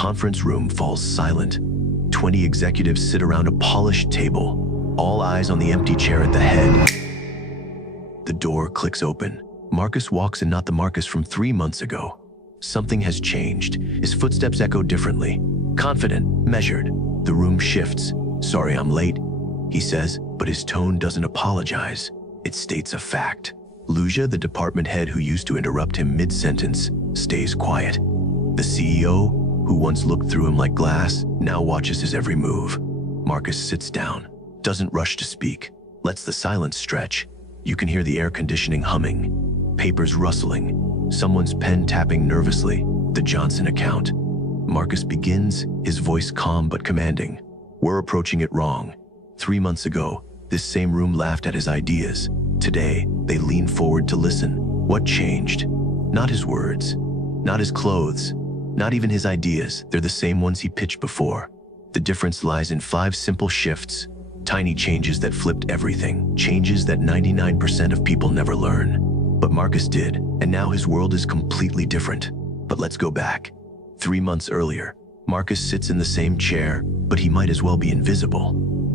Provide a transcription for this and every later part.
conference room falls silent. 20 executives sit around a polished table, all eyes on the empty chair at the head. The door clicks open. Marcus walks in, not the Marcus from 3 months ago. Something has changed. His footsteps echo differently. Confident, measured. The room shifts. "Sorry I'm late," he says, but his tone doesn't apologize. It states a fact. Lucia, the department head who used to interrupt him mid-sentence, stays quiet. The CEO, who once looked through him like glass, now watches his every move. Marcus sits down, doesn't rush to speak, lets the silence stretch. You can hear the air conditioning humming, papers rustling, someone's pen tapping nervously, the Johnson account. Marcus begins, his voice calm but commanding. "We're approaching it wrong. 3 months ago, this same room laughed at his ideas. Today, they lean forward to listen. What changed? Not his words, not his clothes, not even his ideas. They're the same ones he pitched before. The difference lies in 5 simple shifts, tiny changes that flipped everything, changes that 99% of people never learn. But Marcus did, and now his world is completely different. But let's go back. 3 months earlier, Marcus sits in the same chair, but he might as well be invisible.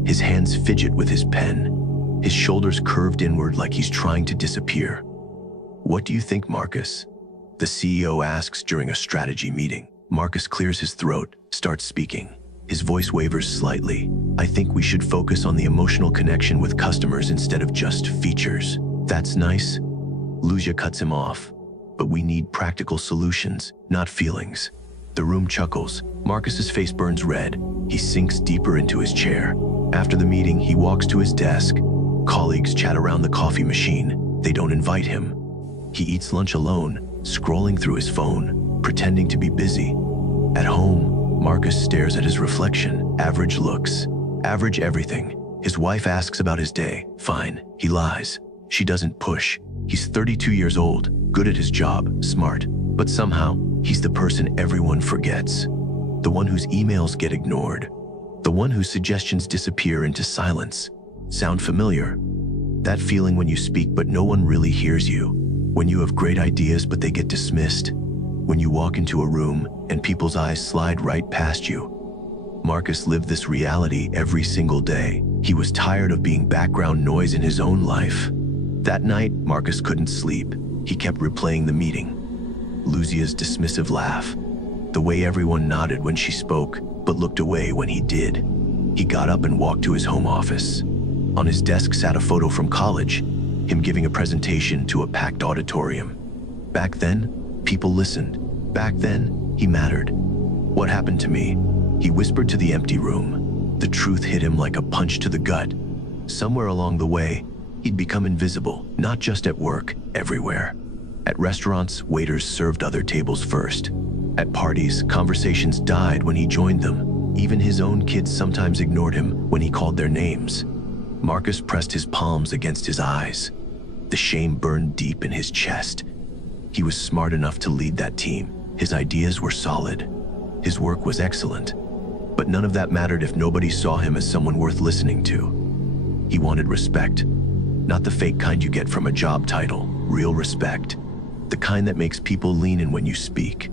His hands fidget with his pen, his shoulders curved inward like he's trying to disappear. "What do you think, Marcus?" the CEO asks during a strategy meeting. Marcus clears his throat, starts speaking. His voice wavers slightly. "I think we should focus on the emotional connection with customers instead of just features." "That's nice," Lucia cuts him off. "But we need practical solutions, not feelings." The room chuckles. Marcus's face burns red. He sinks deeper into his chair. After the meeting, he walks to his desk. Colleagues chat around the coffee machine. They don't invite him. He eats lunch alone, scrolling through his phone, pretending to be busy. At home, Marcus stares at his reflection. Average looks, average everything. His wife asks about his day. Fine, he lies. She doesn't push. He's 32 years old, good at his job, smart. But somehow, he's the person everyone forgets. The one whose emails get ignored. The one whose suggestions disappear into silence. Sound familiar? That feeling when you speak but no one really hears you. When you have great ideas but they get dismissed. When you walk into a room and people's eyes slide right past you. Marcus lived this reality every single day. He was tired of being background noise in his own life. That night, Marcus couldn't sleep. He kept replaying the meeting. Lucia's dismissive laugh. The way everyone nodded when she spoke, but looked away when he did. He got up and walked to his home office. On his desk sat a photo from college, him giving a presentation to a packed auditorium. Back then, people listened. Back then, he mattered. "What happened to me?" he whispered to the empty room. The truth hit him like a punch to the gut. Somewhere along the way, he'd become invisible, not just at work, everywhere. At restaurants, waiters served other tables first. At parties, conversations died when he joined them. Even his own kids sometimes ignored him when he called their names. Marcus pressed his palms against his eyes. The shame burned deep in his chest. He was smart enough to lead that team. His ideas were solid. His work was excellent. But none of that mattered if nobody saw him as someone worth listening to. He wanted respect. Not the fake kind you get from a job title, real respect. The kind that makes people lean in when you speak.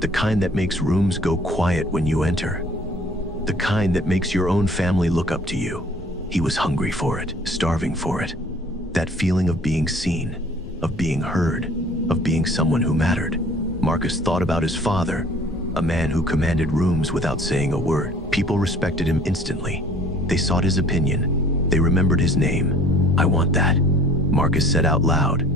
The kind that makes rooms go quiet when you enter. The kind that makes your own family look up to you. He was hungry for it, starving for it. That feeling of being seen, of being heard, of being someone who mattered. Marcus thought about his father, a man who commanded rooms without saying a word. People respected him instantly. They sought his opinion. They remembered his name. "I want that," Marcus said out loud.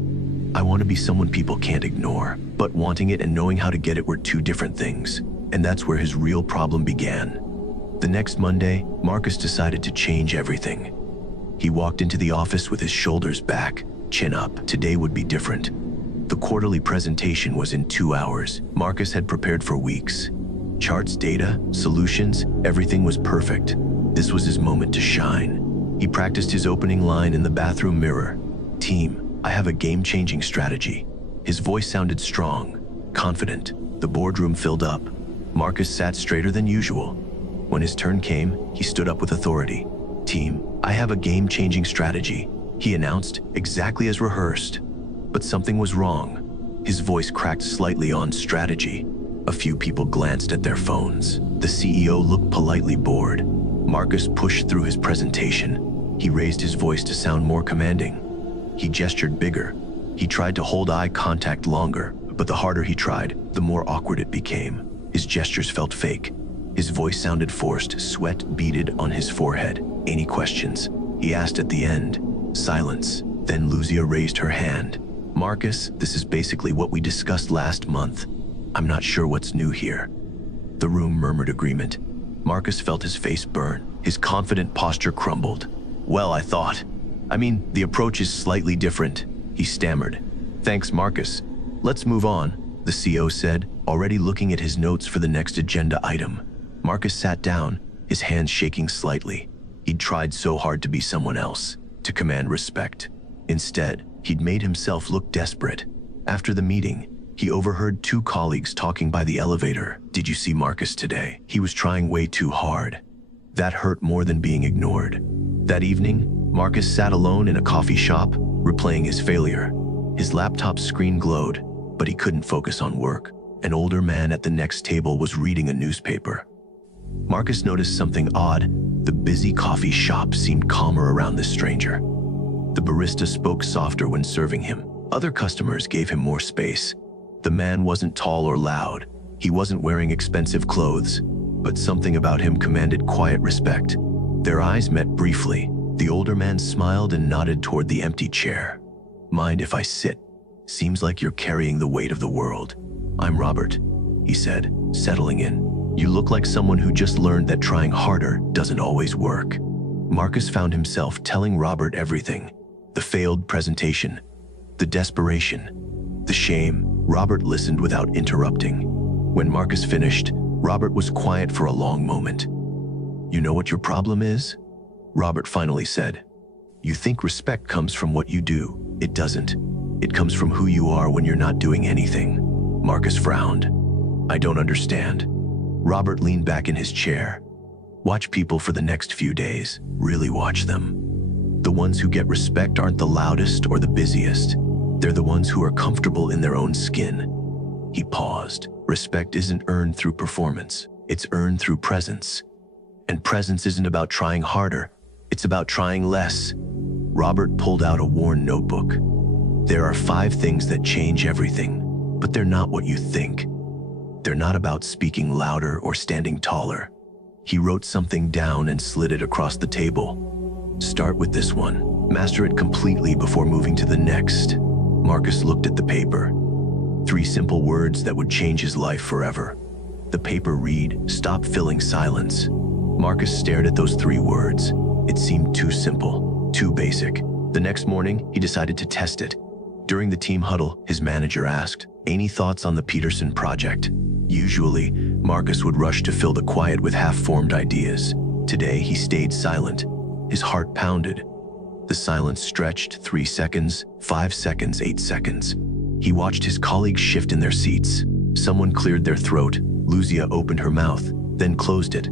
"I want to be someone people can't ignore." But wanting it and knowing how to get it were two different things. And that's where his real problem began. The next Monday, Marcus decided to change everything. He walked into the office with his shoulders back, chin up. Today would be different. The quarterly presentation was in 2 hours. Marcus had prepared for weeks. Charts, data, solutions, everything was perfect. This was his moment to shine. He practiced his opening line in the bathroom mirror. "Team, I have a game-changing strategy." His voice sounded strong, confident. The boardroom filled up. Marcus sat straighter than usual. When his turn came, he stood up with authority. "Team, I have a game-changing strategy," he announced, exactly as rehearsed. But something was wrong. His voice cracked slightly on strategy. A few people glanced at their phones. The CEO looked politely bored. Marcus pushed through his presentation. He raised his voice to sound more commanding. He gestured bigger. He tried to hold eye contact longer, but the harder he tried, the more awkward it became. His gestures felt fake. His voice sounded forced, sweat beaded on his forehead. Any questions? He asked at the end. Silence. Then Luzia raised her hand. Marcus, this is basically what we discussed last month. I'm not sure what's new here. The room murmured agreement. Marcus felt his face burn. His confident posture crumbled. Well, I thought. The approach is slightly different, he stammered. Thanks, Marcus. Let's move on, the CEO said, already looking at his notes for the next agenda item. Marcus sat down, his hands shaking slightly. He'd tried so hard to be someone else, to command respect. Instead, he'd made himself look desperate. After the meeting, he overheard two colleagues talking by the elevator. Did you see Marcus today? He was trying way too hard. That hurt more than being ignored. That evening, Marcus sat alone in a coffee shop, replaying his failure. His laptop screen glowed, but he couldn't focus on work. An older man at the next table was reading a newspaper. Marcus noticed something odd. The busy coffee shop seemed calmer around this stranger. The barista spoke softer when serving him. Other customers gave him more space. The man wasn't tall or loud. He wasn't wearing expensive clothes, but something about him commanded quiet respect. Their eyes met briefly. The older man smiled and nodded toward the empty chair. Mind if I sit? Seems like you're carrying the weight of the world. I'm Robert, he said, settling in. You look like someone who just learned that trying harder doesn't always work. Marcus found himself telling Robert everything. The failed presentation, the desperation, the shame. Robert listened without interrupting. When Marcus finished, Robert was quiet for a long moment. You know what your problem is? Robert finally said. You think respect comes from what you do. It doesn't. It comes from who you are when you're not doing anything. Marcus frowned. I don't understand. Robert leaned back in his chair. Watch people for the next few days. Really watch them. The ones who get respect aren't the loudest or the busiest. They're the ones who are comfortable in their own skin. He paused. Respect isn't earned through performance. It's earned through presence. And presence isn't about trying harder. It's about trying less. Robert pulled out a worn notebook. There are 5 things that change everything, but they're not what you think. They're not about speaking louder or standing taller. He wrote something down and slid it across the table. Start with this one. Master it completely before moving to the next. Marcus looked at the paper. 3 simple words that would change his life forever. The paper read, "Stop filling silence." Marcus stared at those 3 words. It seemed too simple, too basic. The next morning, he decided to test it. During the team huddle, his manager asked, "Any thoughts on the Peterson project?" Usually, Marcus would rush to fill the quiet with half-formed ideas. Today, he stayed silent. His heart pounded. The silence stretched 3 seconds, 5 seconds, 8 seconds. He watched his colleagues shift in their seats. Someone cleared their throat. Luzia opened her mouth, then closed it.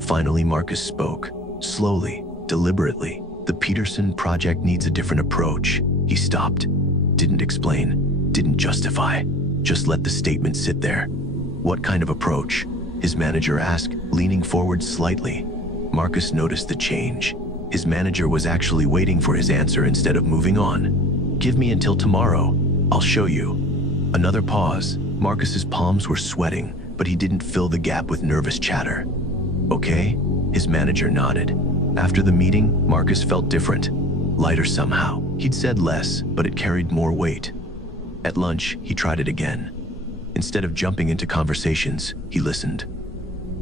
Finally, Marcus spoke. Slowly, deliberately. The Peterson project needs a different approach. He stopped. Didn't explain. Didn't justify. Just let the statement sit there. What kind of approach? His manager asked, leaning forward slightly. Marcus noticed the change. His manager was actually waiting for his answer instead of moving on. Give me until tomorrow. I'll show you. Another pause. Marcus's palms were sweating, but he didn't fill the gap with nervous chatter. Okay? His manager nodded. After the meeting, Marcus felt different. Lighter somehow. He'd said less, but it carried more weight. At lunch, he tried it again. Instead of jumping into conversations, he listened.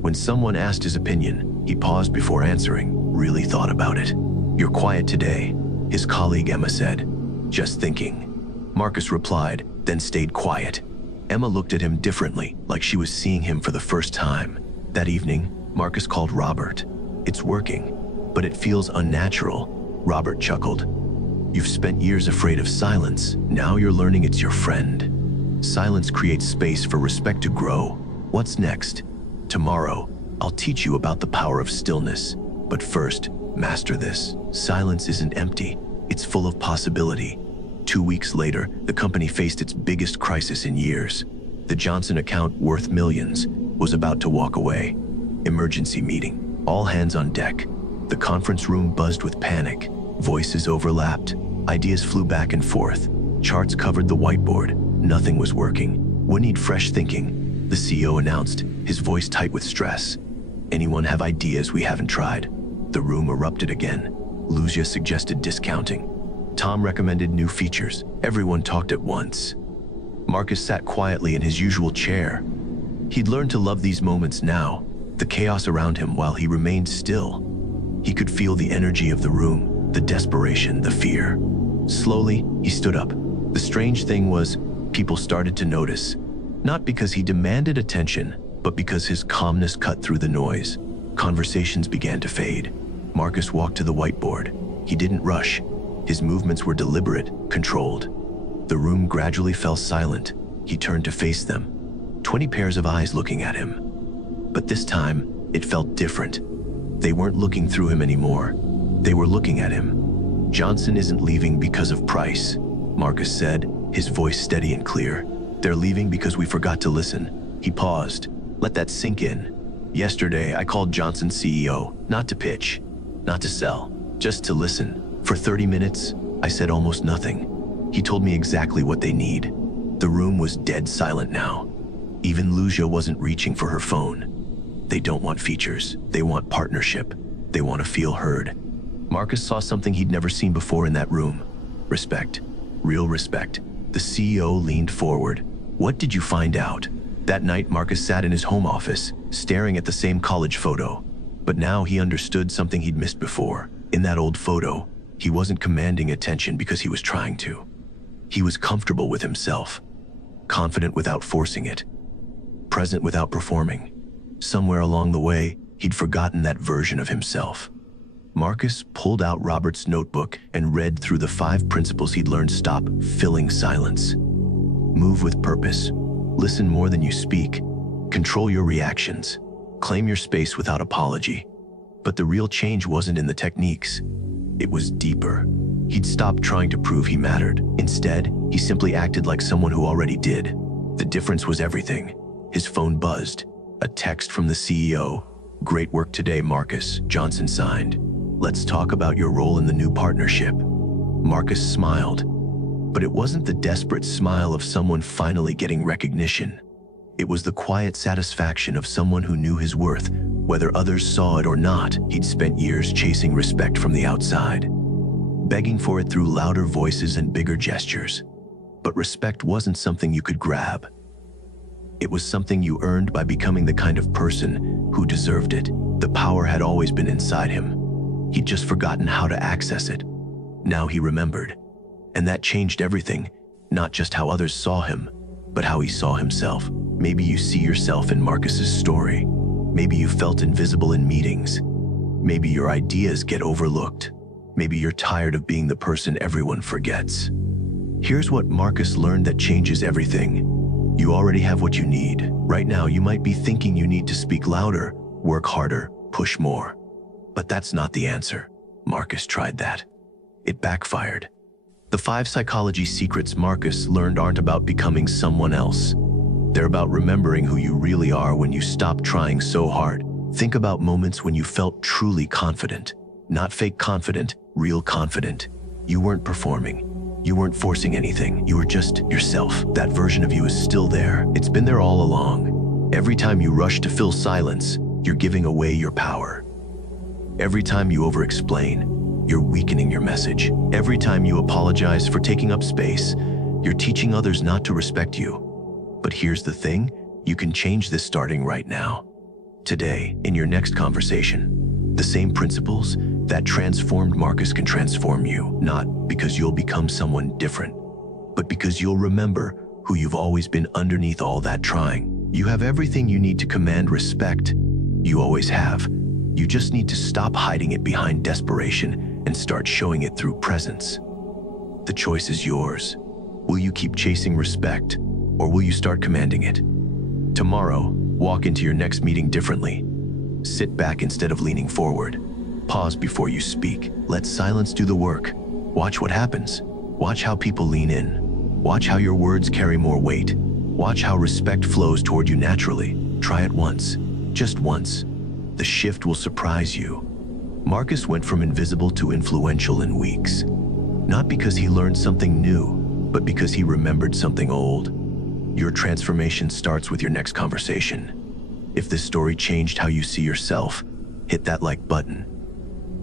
When someone asked his opinion, he paused before answering, really thought about it. You're quiet today, his colleague Emma said. Just thinking. Marcus replied, then stayed quiet. Emma looked at him differently, like she was seeing him for the first time. That evening, Marcus called Robert. It's working, but it feels unnatural. Robert chuckled. You've spent years afraid of silence. Now you're learning it's your friend. Silence creates space for respect to grow. What's next? Tomorrow, I'll teach you about the power of stillness. But first, master this. Silence isn't empty. It's full of possibility. 2 weeks later, the company faced its biggest crisis in years. The Johnson account, worth millions, was about to walk away. Emergency meeting. All hands on deck. The conference room buzzed with panic. Voices overlapped. Ideas flew back and forth. Charts covered the whiteboard. Nothing was working. "We need fresh thinking," the CEO announced, his voice tight with stress. "Anyone have ideas we haven't tried?" The room erupted again. Lucia suggested discounting. Tom recommended new features. Everyone talked at once. Marcus sat quietly in his usual chair. He'd learned to love these moments now, the chaos around him while he remained still. He could feel the energy of the room, the desperation, the fear. Slowly, he stood up. The strange thing was, people started to notice, not because he demanded attention, but because his calmness cut through the noise. Conversations began to fade. Marcus walked to the whiteboard. He didn't rush. His movements were deliberate, controlled. The room gradually fell silent. He turned to face them. 20 pairs of eyes looking at him. But this time, it felt different. They weren't looking through him anymore. They were looking at him. "Johnson isn't leaving because of price," Marcus said, his voice steady and clear. "They're leaving because we forgot to listen." He paused. "Let that sink in. Yesterday, I called Johnson's CEO, not to pitch, not to sell, just to listen. For 30 minutes, I said almost nothing. He told me exactly what they need." The room was dead silent now. Even Lucia wasn't reaching for her phone. They don't want features. They want partnership. They want to feel heard. Marcus saw something he'd never seen before in that room. Respect. Real respect. The CEO leaned forward. "What did you find out?" That night, Marcus sat in his home office, staring at the same college photo. But now he understood something he'd missed before. In that old photo, he wasn't commanding attention because he was trying to. He was comfortable with himself, confident without forcing it, present without performing. Somewhere along the way, he'd forgotten that version of himself. Marcus pulled out Robert's notebook and read through the 5 principles he'd learned. Stop filling silence. Move with purpose. Listen more than you speak. Control your reactions. Claim your space without apology. But the real change wasn't in the techniques. It was deeper. He'd stopped trying to prove he mattered. Instead, he simply acted like someone who already did. The difference was everything. His phone buzzed. A text from the CEO. "Great work today, Marcus," Johnson signed. "Let's talk about your role in the new partnership." Marcus smiled. But it wasn't the desperate smile of someone finally getting recognition. It was the quiet satisfaction of someone who knew his worth, whether others saw it or not. He'd spent years chasing respect from the outside, begging for it through louder voices and bigger gestures. But respect wasn't something you could grab. It was something you earned by becoming the kind of person who deserved it. The power had always been inside him. He'd just forgotten how to access it. Now he remembered. And that changed everything, not just how others saw him, but how he saw himself. Maybe you see yourself in Marcus's story. Maybe you felt invisible in meetings. Maybe your ideas get overlooked. Maybe you're tired of being the person everyone forgets. Here's what Marcus learned that changes everything. You already have what you need. Right now, you might be thinking you need to speak louder, work harder, push more. But that's not the answer. Marcus tried that. It backfired. The 5 psychology secrets Marcus learned aren't about becoming someone else. They're about remembering who you really are when you stop trying so hard. Think about moments when you felt truly confident. Not fake confident, real confident. You weren't performing. You weren't forcing anything. You were just yourself. That version of you is still there. It's been there all along. Every time you rush to fill silence, you're giving away your power. Every time you over-explain, you're weakening your message. Every time you apologize for taking up space, you're teaching others not to respect you. But here's the thing, you can change this starting right now. Today, in your next conversation, the same principles that transformed Marcus can transform you, not because you'll become someone different, but because you'll remember who you've always been underneath all that trying. You have everything you need to command respect. You always have. You just need to stop hiding it behind desperation and start showing it through presence. The choice is yours. Will you keep chasing respect, or will you start commanding it? Tomorrow, walk into your next meeting differently. Sit back instead of leaning forward. Pause before you speak. Let silence do the work. Watch what happens. Watch how people lean in. Watch how your words carry more weight. Watch how respect flows toward you naturally. Try it once, just once. The shift will surprise you. Marcus went from invisible to influential in weeks. Not because he learned something new, but because he remembered something old. Your transformation starts with your next conversation. If this story changed how you see yourself, hit that like button.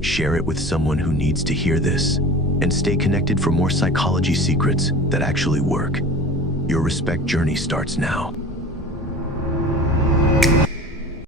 Share it with someone who needs to hear this, and stay connected for more psychology secrets that actually work. Your respect journey starts now.